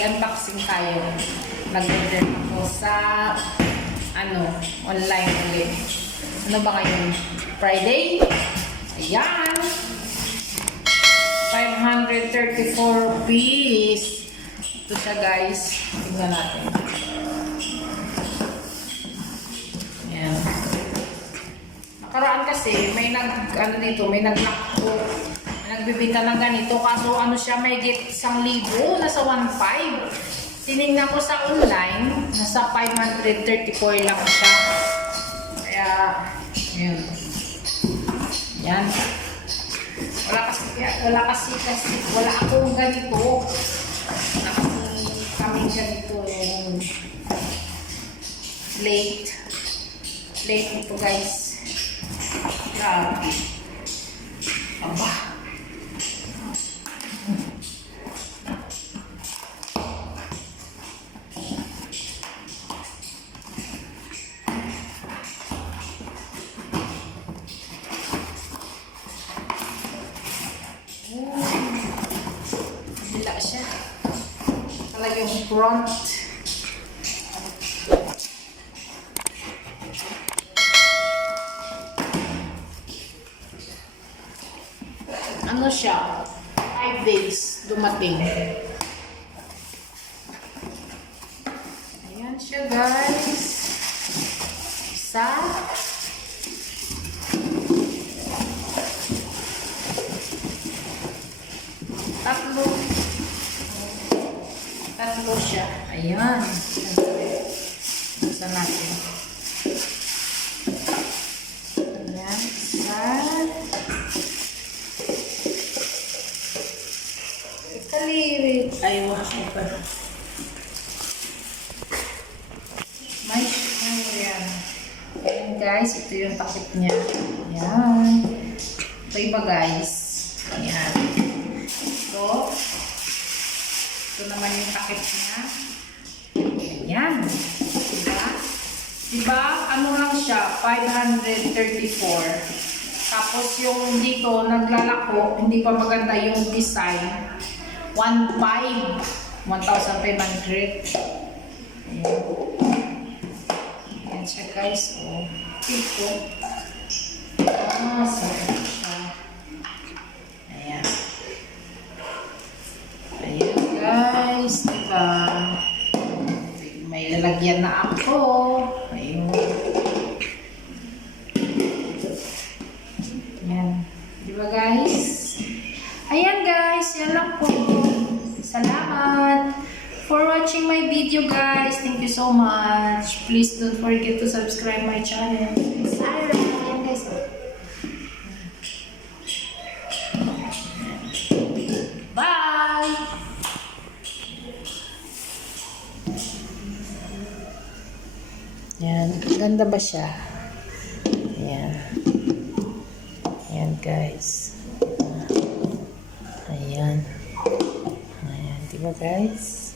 mag-unboxing tayo. Nag-order ako sa online ulit. Ano ba ngayon? Friday? Ayan! 534 rupees. Ito siya guys. Tingnan natin. Ayan. Nakaraan kasi, may nag-lock ko. Nagbibita ng ganito. Kaso siya, may get 1,000. Nasa 1,500. Tinignan ko sa online. Nasa 534 lang siya. Kaya, ayan. Ayan. Wala akong ganito. Wala kaming ganito yung plate ito guys. Grabe. Aba. Bila siya. Talagang front. Ano siya? 5 days dumating. Ayan siya guys. Isa. Tatlo siya. Ayan. Nasa natin. Ayan. Isa. Kaliwit. Ay, wala ko pa. May yan. Ayan guys. Ito yung takip niya. Ayan. Ito iba guys. Ayan. Ito naman yung takip niya. Ayan. Diba? Ano lang siya? 534. Tapos yung dito, naglalako, hindi pa maganda yung design. 1,500. Ayan. Ayan siya guys. Oh. Ito. Sarap siya. Ayan. Ayan guys. Diba? May lalagyan na ako. Ayun. Ayan. Diba guys? Ayan guys. Yan lang po. Salamat for watching my video guys. Thank you so much. Please don't forget to subscribe my channel. Sweetsaira. Ayan guys. Bye! Yan. Ganda ba siya? Ayan. Ayan guys. Ayan. Ayan. Diba guys?